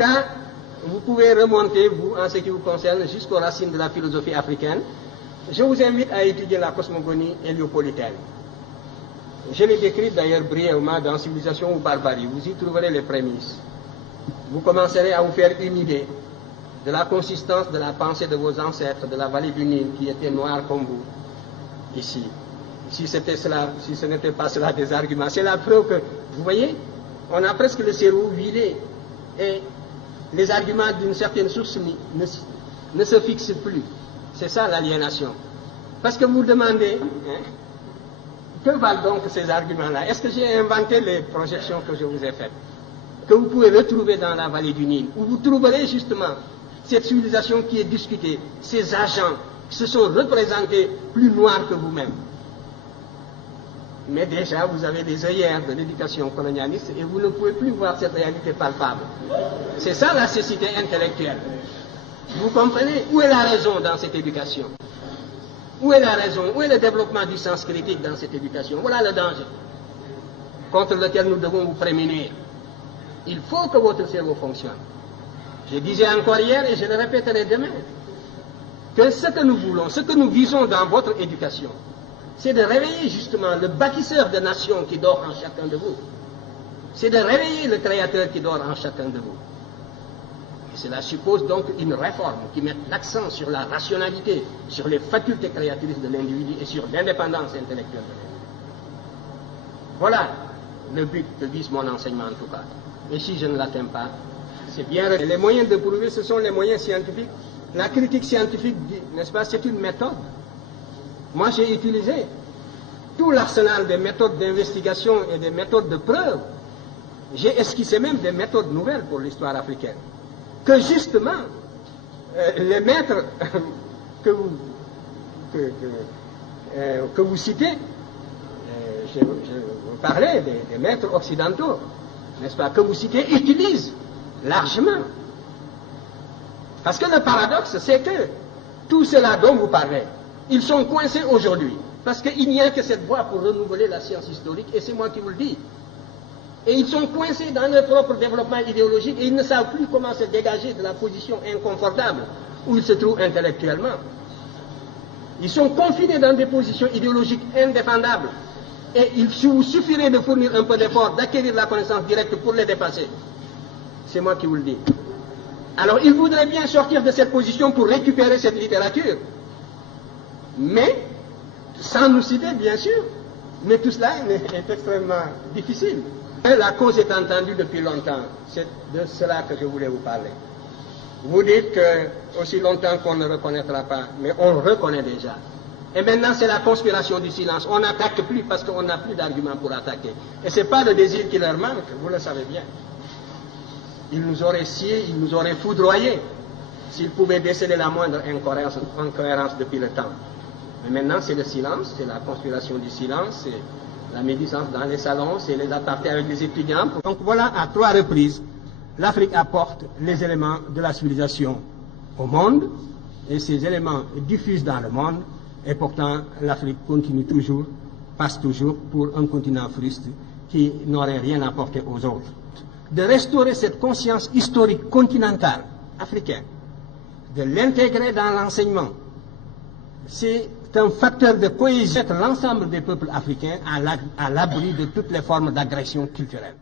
cas, vous pouvez remonter, vous, en ce qui vous concerne, jusqu'aux racines de la philosophie africaine. Je vous invite à étudier la cosmogonie héliopolitaine. Je l'ai décrite d'ailleurs brièvement dans Civilisation ou Barbarie. Vous y trouverez les prémices. Vous commencerez à vous faire une idée de la consistance de la pensée de vos ancêtres de la vallée du Nil qui étaient noirs comme vous, ici. Si c'était cela, si ce n'était pas cela des arguments, c'est la preuve que, vous voyez, on a presque le cerveau vidé et les arguments d'une certaine source ne se fixent plus. C'est ça l'aliénation. Parce que vous demandez, hein, que valent donc ces arguments-là? Est-ce que j'ai inventé les projections que je vous ai faites, que vous pouvez retrouver dans la vallée du Nil, où vous trouverez justement cette civilisation qui est discutée, ces agents qui se sont représentés plus noirs que vous-même. Mais déjà, vous avez des œillères de l'éducation colonialiste et vous ne pouvez plus voir cette réalité palpable. C'est ça la cécité intellectuelle. Vous comprenez? Où est la raison dans cette éducation? Où est la raison? Où est le développement du sens critique dans cette éducation? Voilà le danger contre lequel nous devons vous prémunir. Il faut que votre cerveau fonctionne. Je disais encore hier et je le répéterai demain, que ce que nous voulons, ce que nous visons dans votre éducation, c'est de réveiller justement le bâtisseur de nations qui dort en chacun de vous. C'est de réveiller le créateur qui dort en chacun de vous. Et cela suppose donc une réforme qui mette l'accent sur la rationalité, sur les facultés créatrices de l'individu et sur l'indépendance intellectuelle de l'individu. Voilà le but que vise mon enseignement en tout cas. Et si je ne l'atteins pas, c'est bien. Les moyens de prouver, ce sont les moyens scientifiques. La critique scientifique, n'est-ce pas, c'est une méthode. Moi, j'ai utilisé tout l'arsenal des méthodes d'investigation et des méthodes de preuve. J'ai esquissé même des méthodes nouvelles pour l'histoire africaine. Que justement, les maîtres que vous citez, je vous parlais des maîtres occidentaux, n'est-ce pas, que vous citez, utilisent largement. Parce que le paradoxe, c'est que tout cela dont vous parlez, ils sont coincés aujourd'hui. Parce qu'il n'y a que cette voie pour renouveler la science historique, et c'est moi qui vous le dis. Et ils sont coincés dans leur propre développement idéologique, et ils ne savent plus comment se dégager de la position inconfortable où ils se trouvent intellectuellement. Ils sont confinés dans des positions idéologiques indéfendables. Et il vous suffirait de fournir un peu d'effort, d'acquérir la connaissance directe pour les dépasser. C'est moi qui vous le dis. Alors, ils voudraient bien sortir de cette position pour récupérer cette littérature. Mais, sans nous citer, bien sûr, mais tout cela est extrêmement difficile. La cause est entendue depuis longtemps. C'est de cela que je voulais vous parler. Vous dites que aussi longtemps qu'on ne reconnaîtra pas, mais on reconnaît déjà. Et maintenant, c'est la conspiration du silence. On n'attaque plus parce qu'on n'a plus d'arguments pour attaquer. Et ce n'est pas le désir qui leur manque, vous le savez bien. Ils nous auraient sciés, ils nous auraient foudroyés s'ils pouvaient déceler la moindre incohérence depuis le temps. Mais maintenant, c'est le silence, c'est la conspiration du silence, c'est la médisance dans les salons, c'est les apartés avec les étudiants. Donc voilà, à 3 reprises, l'Afrique apporte les éléments de la civilisation au monde, et ces éléments diffusent dans le monde, et pourtant l'Afrique continue toujours, passe toujours pour un continent fruste qui n'aurait rien apporté aux autres. De restaurer cette conscience historique continentale africaine, de l'intégrer dans l'enseignement, c'est un facteur de cohésion, l'ensemble des peuples africains à l'abri de toutes les formes d'agression culturelle.